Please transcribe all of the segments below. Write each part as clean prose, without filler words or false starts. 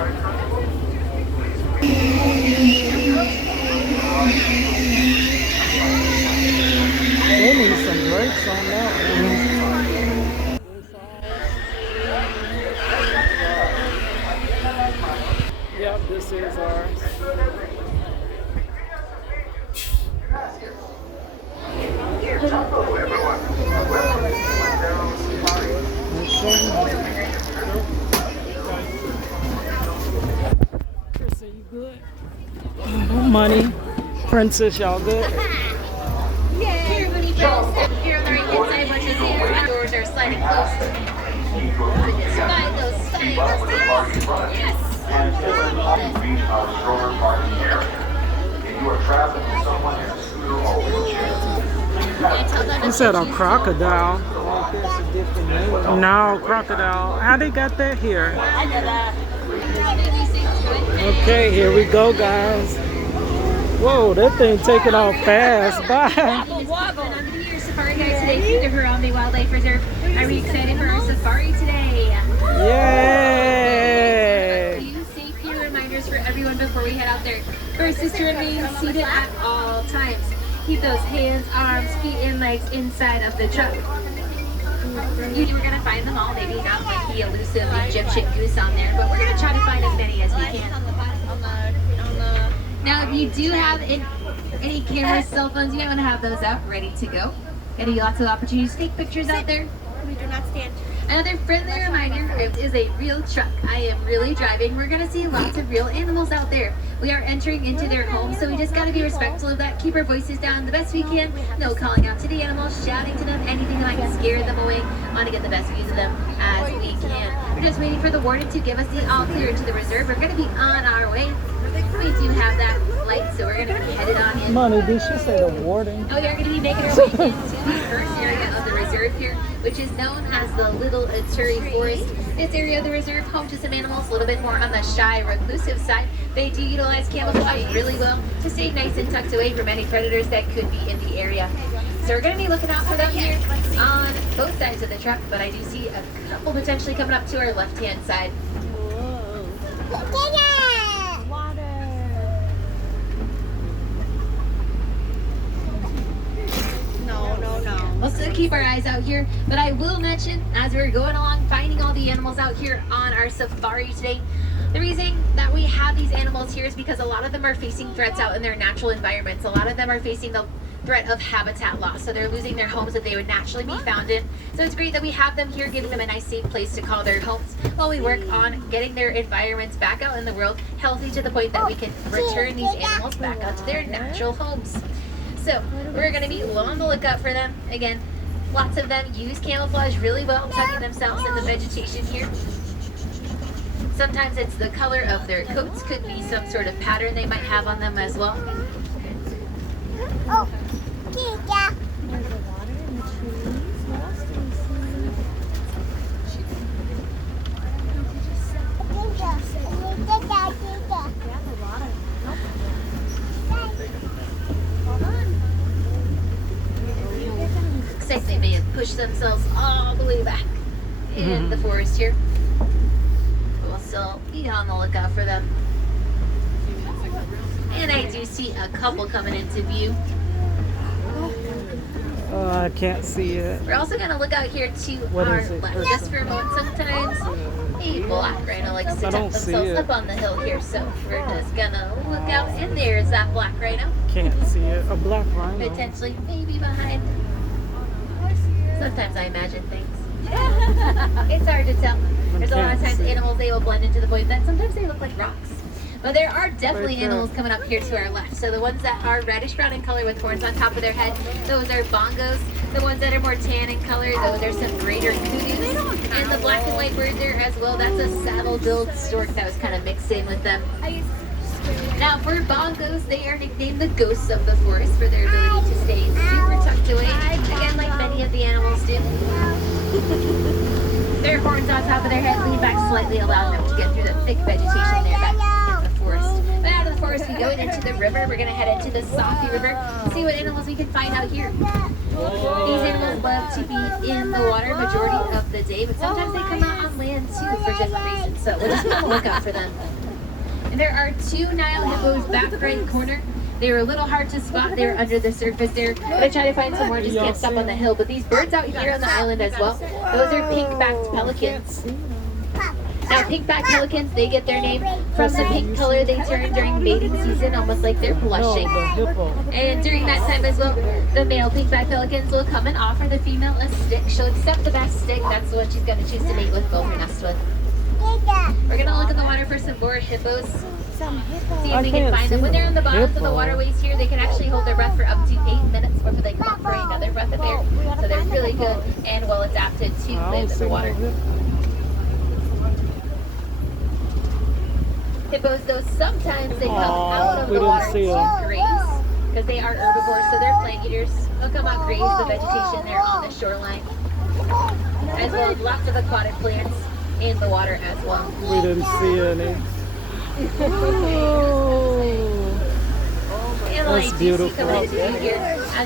They need some brakes on that one. Yep, this is ours. Chris, are you good? Money. Princess, y'all good? Here, honey, here on the right hand side, watch this here. Doors are sliding closed. Slide those sliding. Yes. You said a crocodile. No, crocodile. How they got that here? I know that. Okay, here we go, guys. Whoa, that thing taking off fast. Bye. I'm going to be your safari guide today through the Harambe Wildlife Reserve. Are we excited for our safari today? Yay! A few safety reminders for everyone before we head out there. First is to remain seated at all times. Keep those hands, arms, feet, and legs inside of the truck. You were going to find them all, maybe not like the elusive Egyptian goose on there, but we're going to try to find as many as we can. Now, if you do have any cameras, cell phones, you might want to have those out, ready to go. Going to be lots of opportunities to take pictures out there. We do not stand. Another friendly reminder, it is a real truck. I am really driving. We're going to see lots of real animals out there. We are entering into their homes, so we just got to be respectful of that. Keep our voices down the best we can. No calling out to the animals, shouting to them, anything that might scare them away. Want to get the best views of them as we can. We're just waiting for the warden to give us the all clear to the reserve. We're going to be on our way. We do have that light, so we're going to be headed on in. Money, did she say the warden? Oh, we are going to be making our way into the first area of the reserve here, which is known as the Little Ituri Forest. This area of the reserve, home to some animals a little bit more on the shy, reclusive side. They do utilize camouflage really well to stay nice and tucked away from any predators that could be in the area. So we're going to be looking out for them here on both sides of the truck, but I do see a couple potentially coming up to our left-hand side. We'll still keep our eyes out here, but I will mention, as we're going along, finding all the animals out here on our safari today, the reason that we have these animals here is because a lot of them are facing threats out in their natural environments. A lot of them are facing the threat of habitat loss, so they're losing their homes that they would naturally be found in. So it's great that we have them here, giving them a nice safe place to call their homes while we work on getting their environments back out in the world healthy to the point that we can return these animals back out to their natural homes. So we're going to be on the lookout for them. Again, lots of them use camouflage really well, tucking themselves in the vegetation here. Sometimes it's the color of their coats, could be some sort of pattern they might have on them as well. Oh, Kika. There's the water in the trees. What else do we see? Yeah, the water. Looks like they may have pushed themselves all the way back in the forest here. We'll still be on the lookout for them. And I do see a couple coming into view. Oh, I can't see it. We're also going to look out here to What our is it? left. Just for a moment, sometimes a black rhino likes to I tuck don't see themselves it. up on the hill here. So we're just going to look out, and there's that black rhino. Can't see it. A black rhino. Potentially, maybe behind. Sometimes I imagine things. It's hard to tell. There's a lot of times animals, they will blend into the point that sometimes they look like rocks. But there are definitely animals coming up here to our left. So the ones that are reddish brown in color with horns on top of their head, those are bongos. The ones that are more tan in color, those are some greater kudos. And the black and white bird there as well, that's a saddle-billed stork that was kind of mixed in with them. Now for bongos, they are nicknamed the ghosts of the forest for their ability to stay super tucked away, again like many of the animals do. Their horns on top of their head lean back slightly, allowing them to get through the thick vegetation there back in the forest. But out of the forest, we go into the river. We're going to head into the Safi River, see what animals we can find out here. These animals love to be in the water majority of the day, but sometimes they come out on land too for different reasons. So we'll just be on the lookout for them. And there are 2 Nile hippos back right corner. They were a little hard to spot. They were under the surface there. But I try to find some more, just can't stop on the hill. But these birds out here on the island as well, those are pink-backed pelicans. Now, pink-backed pelicans, they get their name from the pink color they turn during mating season, almost like they're blushing. And during that time as well, the male pink-backed pelicans will come and offer the female a stick. She'll accept the best stick. That's the one she's going to choose to mate with, build her nest with. We're going to look in the water for some more hippos. See if we can find them. When they're in the bottoms of the waterways here, they can actually hold their breath for up to 8 minutes before they come up for another breath of air. So they're really good and well adapted to live in the water. Hippos, though, sometimes they come out of the water to graze because they are herbivores, so they're plant eaters. They'll come out graze the vegetation there on the shoreline, as well as lots of aquatic plants in the water as well. We didn't see any. That's beautiful.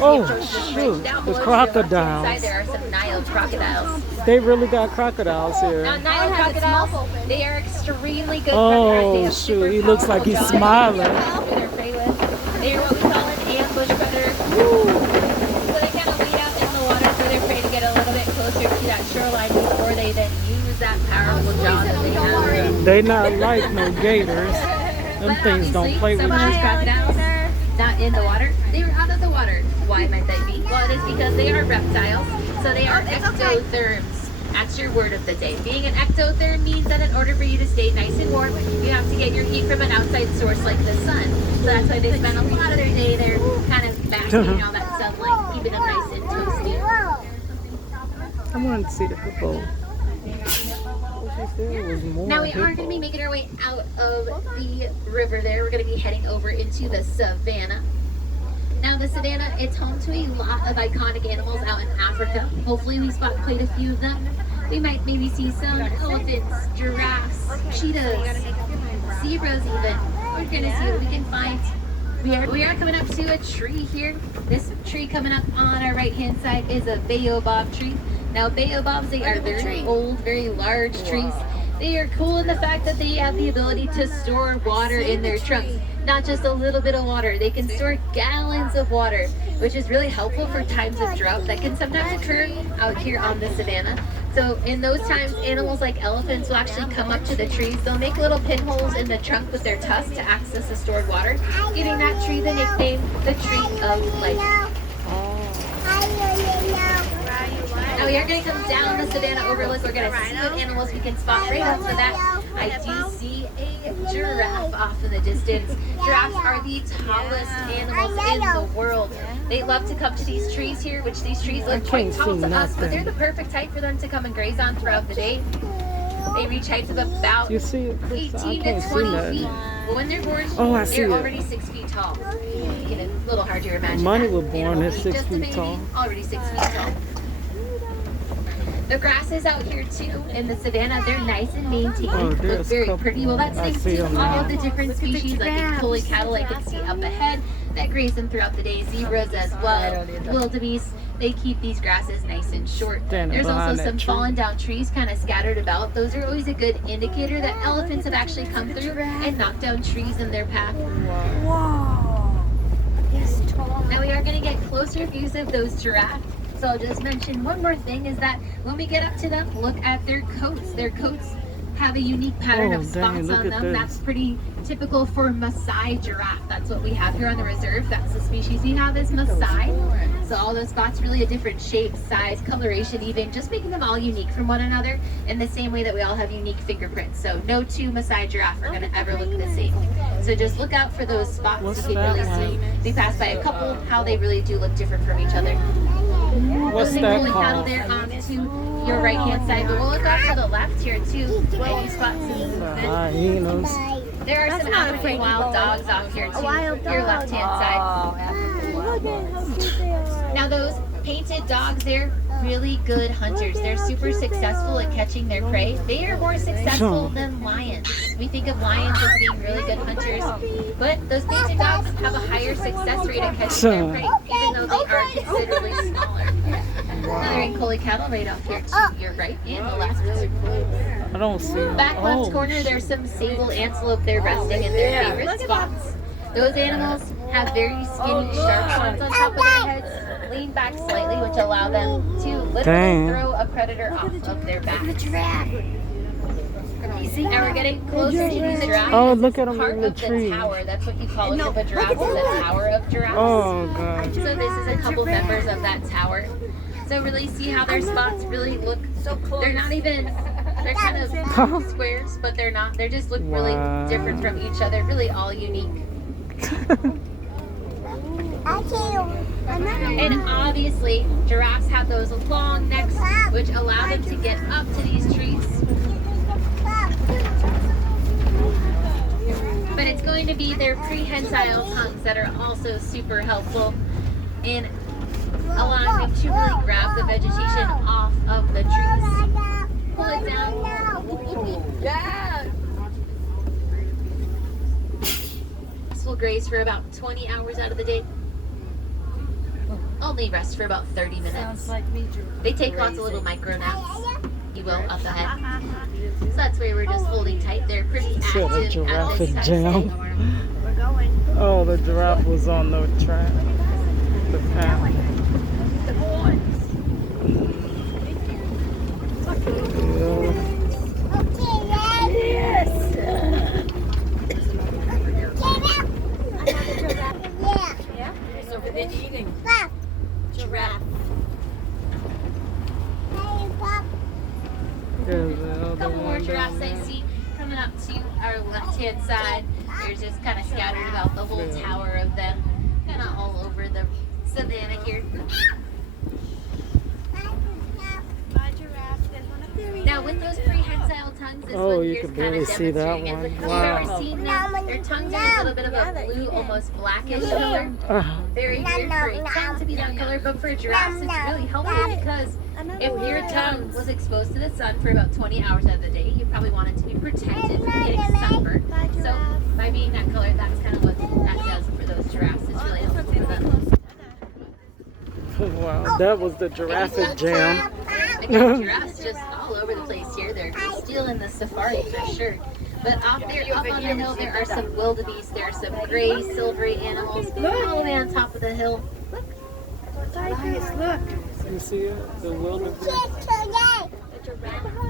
Oh, shoot. The crocodiles. There are some Nile crocodiles. They really got crocodiles here. Now, Nile crocodiles, they are extremely good Oh, predators. shoot. He looks like he's smiling. They are what we call an ambush predator. So they kind of wait out in the water for their prey to get a little bit closer to that shoreline before they then use that powerful jaw that they have. They not like no gators. Them things don't play with Some of these you. crocodiles, not in the water, they were out of the water. Why might that be? Well, it is because they are reptiles, so they are ectotherms. That's your word of the day. Being an ectotherm means that in order for you to stay nice and warm, you have to get your heat from an outside source like the sun. So that's why they spend a lot of their day there kind of basking in all that sunlight, keeping them nice and toasty. I wanted to see the hippo. Now we are going to be making our way out of the river there. We're going to be heading over into the savannah. Now the savannah, it's home to a lot of iconic animals out in Africa. Hopefully we spot quite a few of them. We might maybe see some elephants, giraffes, cheetahs, zebras even. We're going to see what we can find. We are coming up to a tree here. This tree coming up on our right hand side is a baobab tree. Now baobabs, they are very old, very large trees. They are cool in the fact that they have the ability to store water in their trunks. Not just a little bit of water, they can store gallons of water, which is really helpful for times of drought that can sometimes occur out here on the savannah. So in those times, animals like elephants will actually come up to the trees. They'll make little pinholes in the trunk with their tusks to access the stored water, giving that tree the nickname, the Tree of Life. Now we are going to come down the savannah overlook. We're going to see what animals we can spot right off the bat. I do see a giraffe off in the distance. Giraffes are the tallest animals in the world. They love to come to these trees here, which these trees look quite tall to us, but they're the perfect height for them to come and graze on throughout the day. They reach heights of about 18 to 20 feet. But when they're born, they're already 6 feet tall. Making it a little hard to imagine. Money was born at 6 feet tall. Already 6 feet tall. The grasses out here too in the savannah, they're nice and maintained, look very pretty. Well, that's thanks to all of the different species, like the collie cattle I can see up ahead that graze them throughout the day, zebras as well, wildebeest. They keep these grasses nice and short. There's also some fallen down trees kind of scattered about. Those are always a good indicator that elephants have actually come through and knocked down trees in their path. Wow. He's tall. Now we are going to get closer views of those giraffes. So I'll just mention one more thing is that when we get up to them, look at their coats. Their coats have a unique pattern of spots on them. That's pretty typical for Maasai giraffe. That's what we have here on the reserve. That's the species we have is Maasai. So all those spots really a different shape, size, coloration even, just making them all unique from one another in the same way that we all have unique fingerprints. So no two Maasai giraffe are going to ever look the same. So just look out for those spots. You can really see, we pass by a couple, how they really do look different from each other. What's that called? There to your right hand side, but we'll look off to the left here too. And you spot some movement. Rhinos. There are some African wild dogs off here too. Your left hand side. Now those painted dogs, they're really good hunters. They're super successful at catching their prey. They are more successful than lions. We think of lions as being really good hunters, but those painted dogs have a higher success rate at catching their prey, even though they are considerably smaller. Another collie cattle right off here to your right and the left. I don't see them. Back left corner, there's some sable antelope there resting in their favorite spots. Those animals have very skinny, sharp horns on top of their heads, lean back slightly, which allow them to literally throw a predator off of their back. Now we're getting closer to these giraffes. Oh, look at them Part in the of the tree. tower. That's what you call it of a giraffe, is the tower of giraffes. Oh, God. So this is a couple members of that tower. So really see how their spots really look so close. They're not even, they're kind of squares, but they're not. They just look really different from each other, really all unique. And obviously, giraffes have those long necks, which allow them to get up to these trees. But it's going to be their prehensile tongues that are also super helpful in allowing them to really grab the vegetation off of the trees. Pull it down. Yeah. This will graze for about 20 hours out of the day. Only rest for about 30 minutes. They take lots of little micro naps, you will, up ahead. So that's where we're just holding tight. They're pretty active at this time of day. We're going. Oh, the giraffe was on the track. The path. Giraffe. There's the other Couple more one giraffes down I there. see coming up to our left-hand side. They're just kind of scattered about the whole tower of them, kind of all over the savannah here. Now with those prehensile tongues, this Oh, one you here's can kind barely of see that demonstrating one. it. If you've Wow. ever seen them, their tongues are a little bit of a blue, almost blackish color. Very weird for a tongue to be that color, but for giraffes it's really helpful because if your tongue was exposed to the sun for about 20 hours out of the day, you probably want it to be protected from getting sunburned. So by being that color, that's kind of what that does for those giraffes. It's really helpful for them. Wow, that was the giraffe jam. Again, giraffes just all over the place here. They're still in the safari for sure. But up there, up on the hill, there are some wildebeest. There are some gray, silvery animals all the way on top of the hill. Look. You see it? The wildebeest?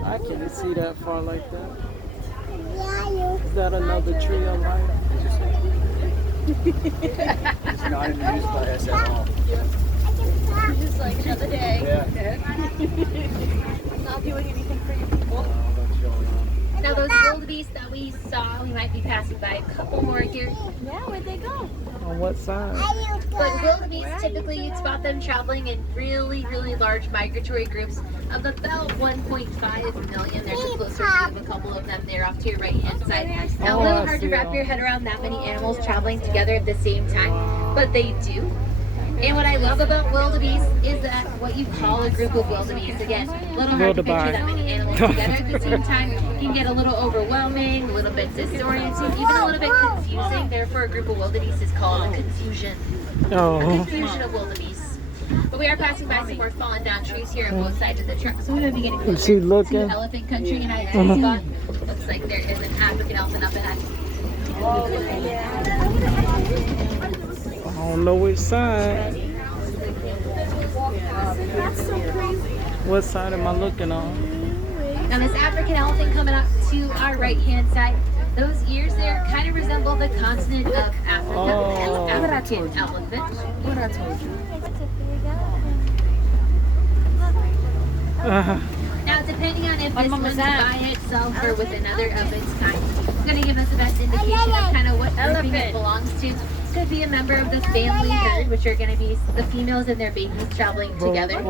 I can't see that far like that. Is that another tree of life? It's not in use by us at all. Just like another day. Yeah. Not doing anything for your people. Now those wildebeest that we saw, we might be passing by a couple more here. Yeah, where'd they go? On what side? But wildebeest, typically you'd spot them traveling in really, really large migratory groups of about 1.5 million. There's a closer view of a couple of them there off to your right hand side. Now a Oh, little I hard to see wrap them. your head around that many animals traveling together at the same time, but they do. And what I love about wildebeest is that what you call a group of wildebeest, again, a little hard to picture that many animals together at the same time, can get a little overwhelming, a little bit disorienting, even a little bit confusing. Therefore, a group of wildebeest is called a confusion. A Oh, confusion of wildebeest. But we are passing by some more fallen down trees here on both sides of the truck, so we're going to be getting is closer she to looking? elephant country, and I see spot. Looks like there is an African elephant up ahead. I don't know which side. What side am I looking on? Now this African elephant coming up to our right hand side, those ears there kind of resemble the continent of Africa. Oh. That's African elephant. What I told you. Now depending on if this one's by itself or with another of its kind, it's going to give us the best indication of kind of what grouping it belongs to. Could be a member of the family herd, which are going to be the females and their babies traveling together.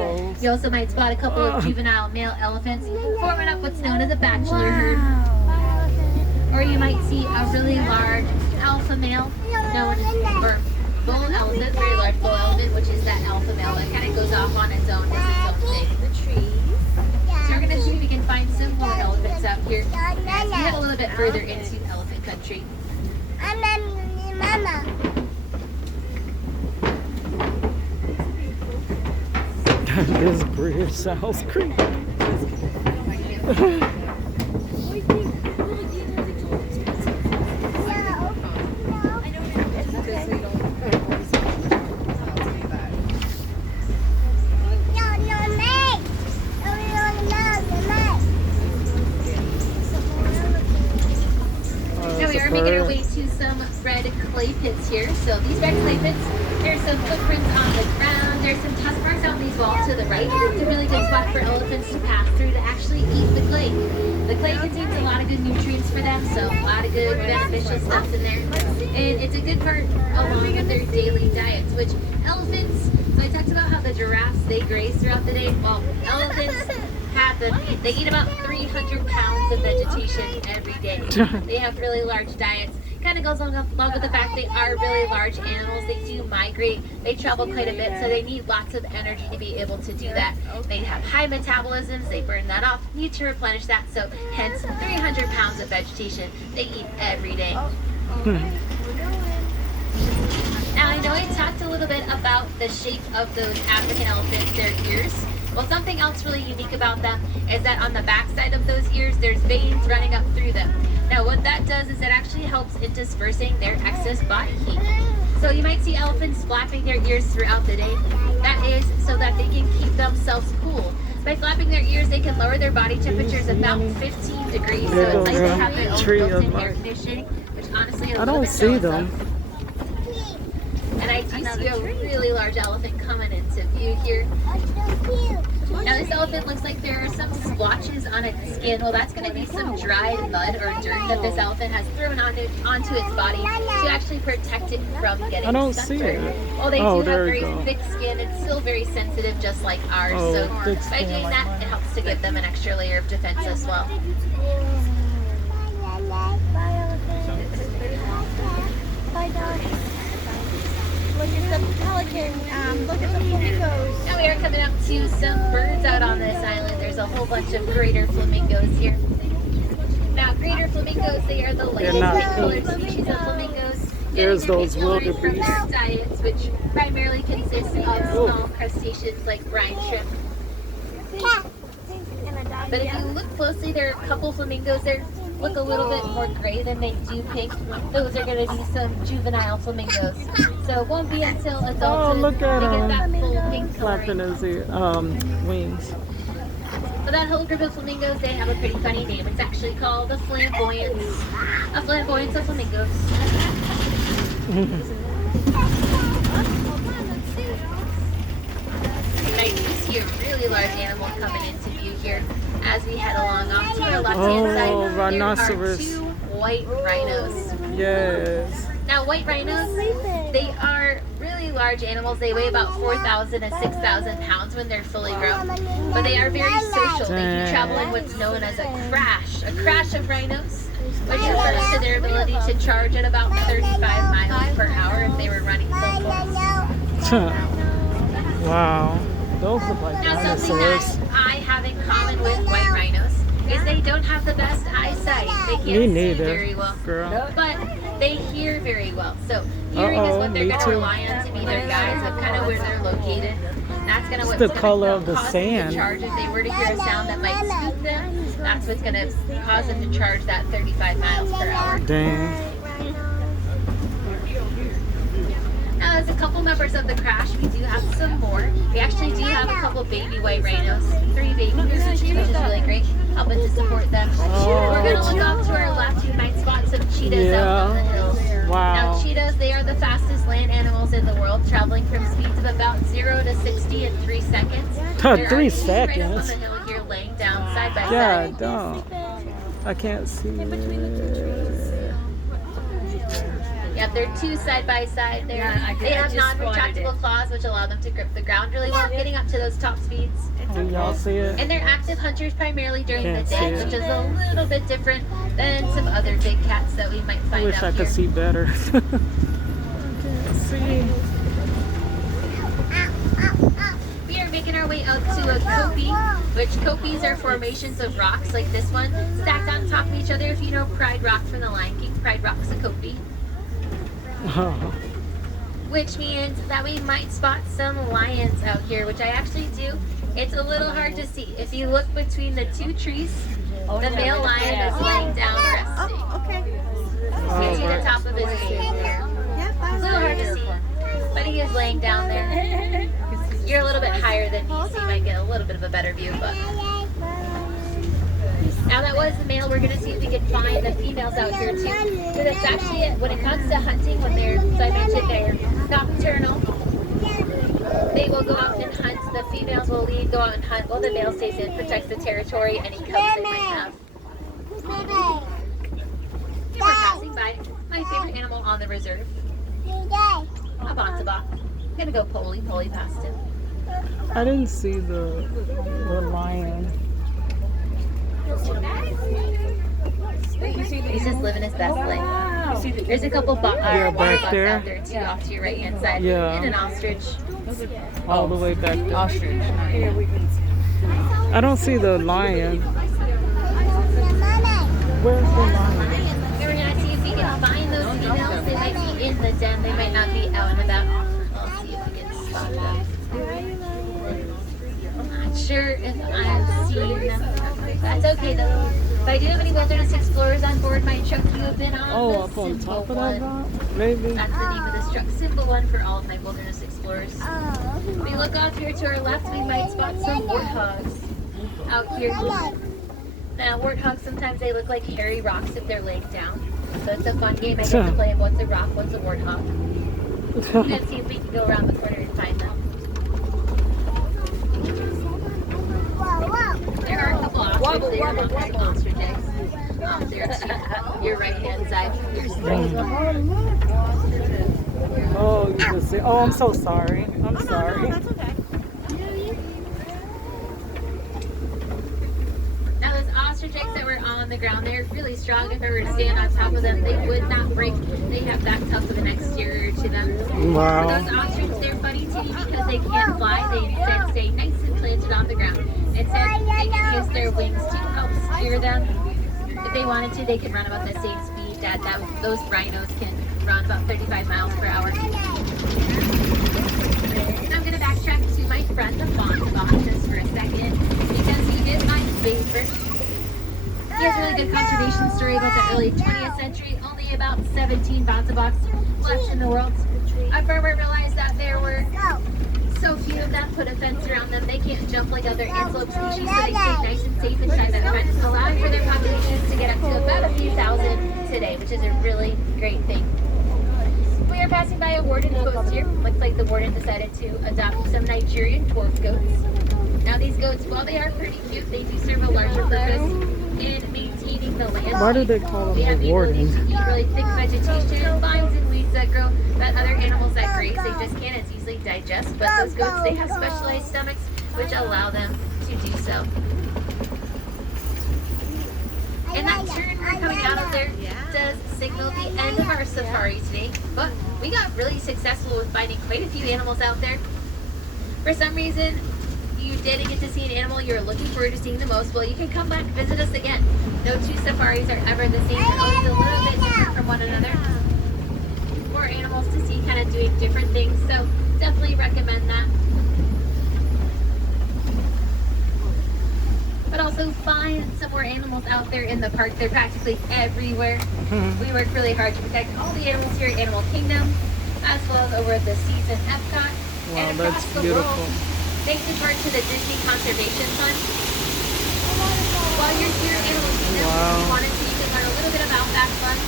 You also might spot a couple of juvenile male elephants forming up what's known as a bachelor herd. Or you might see a really large alpha male known as or bull elephant, very large bull elephant, which is that alpha male that kind of goes off on its own, does its own thing. The trees. So we're going to see if we can find some more elephants out here as we head a little bit further into elephant country. Mama. This bridge sounds creepy. red clay pits here. So these red clay pits, there's some footprints on the ground. There's some tusk marks on these walls to the right. It's a really good spot for elephants to pass through to actually eat the clay. The clay contains a lot of good nutrients for them, so a lot of good beneficial stuff in there. And it's a good part along with their daily diets, which elephants, so I talked about how the giraffes, they graze throughout the day. Well, elephants they eat about 300 pounds of vegetation every day. They have really large diets. Kind of goes along with the fact they are really large animals. They do migrate. They travel quite a bit, so they need lots of energy to be able to do that. They have high metabolisms. They burn that off, need to replenish that. So hence 300 pounds of vegetation they eat every day. Now I know I talked a little bit about the shape of those African elephants, their ears. Well, something else really unique about them is that on the back side of those ears, there's veins running up through them. Now, what that does is it actually helps in dispersing their excess body heat. So you might see elephants flapping their ears throughout the day. That is so that they can keep themselves cool. By flapping their ears, they can lower their body temperatures about 15 degrees. So it's like they have their own built-in air conditioning, which honestly is a little bit see them. And I do see a really large elephant coming into view here. Now this elephant looks like there are some splotches on its skin. Well, that's going to be some dried mud or dirt that this elephant has thrown onto its body to actually protect it from getting I don't see it. Well, they do have very thick skin. It's still very sensitive, just like ours. So by doing that, it helps to give them an extra layer of defense as well. Bye, dog. Look at the pelican. Look at the flamingos. Now we are coming up to some birds out on this island. There's a whole bunch of greater flamingos here. Now, greater flamingos, they are the lightest colored species of flamingos. There's those wildebeest. From wildebeest. their diets, which primarily consist of small crustaceans like brine shrimp. But if you look closely, there are a couple flamingos there look a little bit more gray than they do pink. Those are going to be some juvenile flamingos. So it won't be until adulthood look at they get him. that full pink Flapping coloring. his ear, wings. But that whole group of flamingos, they have a pretty funny name. It's actually called a flamboyance. A flamboyance of flamingos. And I do see a really large animal coming into view here as we head along off to our left-hand side. Rhinoceros. There are two white rhinos. Yes. Now, white rhinos, they are really large animals. They weigh about 4,000 to 6,000 pounds when they're fully grown. But they are very social. They do travel in what's known as a crash of rhinos, which refers to their ability to charge at about 35 miles per hour if they were running full force. Wow. Those look like Now, something dinosaurs. that I have in common with white rhinos is they don't have the best eyesight. They can't Me see neither, very well. girl. But they hear very well. So hearing is what they're me going to too. rely on to be their guides of kind of where they're located. That's going to what's the gonna color of the cause them sand. to charge. If they were to hear a sound that might spook them, that's what's going to cause them to charge that 35 miles per hour. Dang. Now, as a couple members of the crash, we do have some more. We actually do have a couple baby white rhinos, 3 babies, which is really great, helping to support them. We're going to look off to our left. You might spot some cheetahs out on the hills. Wow. Now, cheetahs, they are the fastest land animals in the world, traveling from speeds of about 0 to 60 in 3 seconds. There 3 are 2 right up on seconds? the hill here, laying down side by God, side. don't. I can't see it. Yep, they're 2 side by side. They have non-retractable claws, which allow them to grip the ground really well, getting up to those top speeds. Can y'all see it? And they're active hunters primarily during Can't the see day, it. which is a little bit different than some other big cats that we might I find wish out I could here. see better. Can't see. We are making our way out to a kopie, which kopies are formations of rocks like this one, stacked on top of each other. If you know Pride Rock from The Lion King, Pride Rock's a kopie. Which means that we might spot some lions out here, which I actually do. It's a little hard to see. If you look between the 2 trees, the male lion is laying down resting. So you see the top of his head there. It's a little hard to see, but he is laying down there. You're a little bit higher than me, so you might get a little bit of a better view. But now that was the male. We're gonna see if we can find the females out here too. Because it's actually, when it comes to hunting, when they're, so I mentioned they're nocturnal, they will go out and hunt. The females will leave, go out and hunt, while the male stays in, protects the territory, any cubs they might have. And we're passing by my favorite animal on the reserve, a bonzabok. I'm gonna go pulley past him. I didn't see the lion. He's just living his best life. There's a couple bucks back there. out there too, off to your right hand side. Yeah. And an ostrich. All the way back there. Ostrich. I don't see the lion. Where's the lion? We're gonna see if we can find those females. They might be in the den. They might not be out and about. I'll see if we can spot them. I'm not sure if I've seen them. That's okay though. If I do have any wilderness explorers on board, my truck you have been on. Oh, the up on simple top of one. that rock? Maybe. That's the name of this truck. Simple one for all of my wilderness explorers. If we look off here to our left, we might spot some warthogs out here. Now, warthogs, sometimes they look like hairy rocks if they're laying down. So it's a fun game. I get to play of what's a rock, what's a warthog. And see if we can go around the corner and find them. There are a couple ostriches there, not like ostrich eggs. There too. Your right hand side. Oh, you can see. Oh, I'm so sorry. I'm sorry. That's okay. Now those ostrich eggs that were on the ground, they're really strong. If I were to stand on top of them, they would not break. They have that tough of an exterior to them. Wow. For those ostriches, they're funny to me because they can't fly. They instead stay nice and planted on the ground. Instead, they can use their wings to help steer them. If they wanted to, they could run about the same speed that those rhinos can run, about 35 miles per hour. And I'm going to backtrack to my friend, the bonzabok, just for a second, because he is my favorite. He has a really good conservation story about the early 20th century. Only about 17 bonzaboks left in the world. A farmer realized that there were so few of them, put a fence around them. They can't jump like other antelope species, so they stay nice and safe inside that fence, allowing for their populations to get up to about a few thousand today, which is a really great thing. We are passing by a warden's post here. Looks like the warden decided to adopt some Nigerian dwarf goats. Now these goats, while they are pretty cute, they do serve a larger purpose in maintaining the land. Why do they call They have them the the ability warden? to eat really thick vegetation, vines and weeds that grow that other animals that graze they just can't as easily digest. But those goats, they have specialized stomachs which allow them to do so. And that turn we're coming out of there does signal the end of our safari today. But we got really successful with finding quite a few animals out there. For some reason, you didn't get to see an animal you were looking forward to seeing the most. Well, you can come back and visit us again. No two safaris are ever the same. They're always a little bit different from one another. More animals to see, kind of doing different things. So definitely recommend that. But also find some more animals out there in the park. They're practically everywhere. We work really hard to protect all the animals here at Animal Kingdom, as well as over at the Seas in Epcot. Wow, and across that's the beautiful. world. Thanks in part to the Disney Conservation Fund. While you're here at Animal Kingdom, if you wanted to, you can learn a little bit about that fund.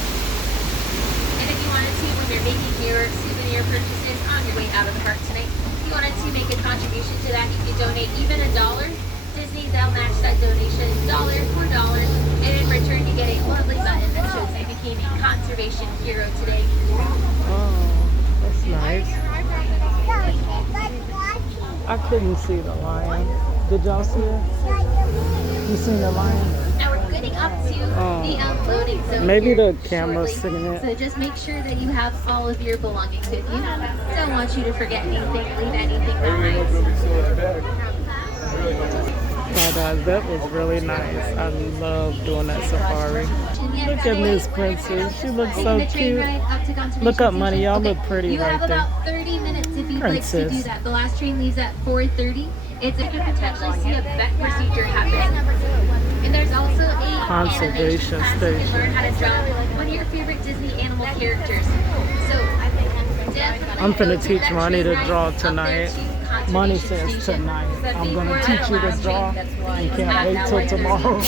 And if you wanted to, when you're making your souvenir purchases on your way out of the park tonight, if you wanted to make a contribution to that, you could donate even $1. Disney, they'll match that donation $1 for $1. And in return, you get a lovely button that shows you became a conservation hero today. Oh, that's nice. I couldn't see the lion. Did y'all see it? You seen the lion? Now we're getting up to the unloading zone. Maybe here the camera's shortly. sitting it. So just make sure that you have all of your belongings with you. Don't want you to forget anything, leave anything behind. Wow, guys, that was really nice. I love doing that safari. Look at Miss Princess. She looks so cute. Look up, Money. Y'all look pretty you right have there. about 30 minutes if you'd like to do Princess. that. The last train leaves at 4:30. It's if you potentially see a vet procedure happening. And there's also a Conservation animation class you can station. learn how to draw one of your favorite Disney animal characters. So definitely I'm finna go to teach that Money train to ride draw up there tonight. to Money Conservation says Station. tonight. But I'm before gonna that teach you to last draw. train, You can't wait till tomorrow.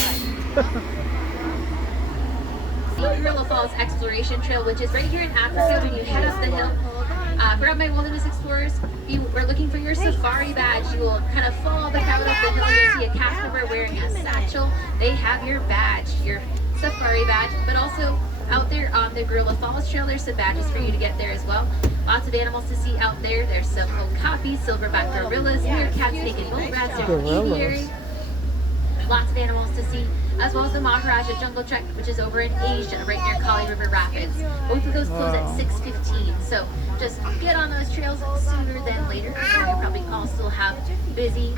the Gorilla Falls Exploration Trail, which is right here in Africa when you head up the hill. For my wilderness explorers, if you were looking for your safari badge, you will kind of follow the crowd up the hill. You'll see a cast member wearing a satchel. They have your badge, your safari badge, but also out there on the Gorilla Falls Trail, there's some badges for you to get there as well. Lots of animals to see out there. There's some okapi, silverback gorillas, meerkats, naked bull rats, there's an aviary. Lots of animals to see, as well as the Maharaja Jungle Trek, which is over in Asia, right near Kali River Rapids. Both of those close at 6:15, so just get on those trails sooner than later. You probably all still have busy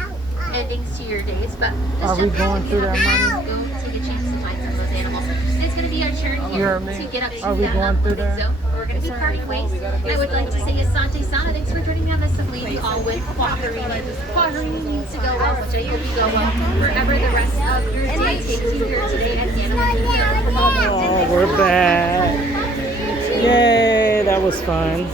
endings to your days, but Are we going through that money? go take a chance to find some of those animals. It's going to be our turn here to get up to Are we that going through unloading there? zone. We're going to be parting ways. I would like to say Asante Sana. Thanks for joining me on this and leave you all with Quaharini. Quaharini needs to go well, which I hope you go well wherever the rest of your day takes you here today at Animal Kingdom. Oh, we're back. Yay, that was fun.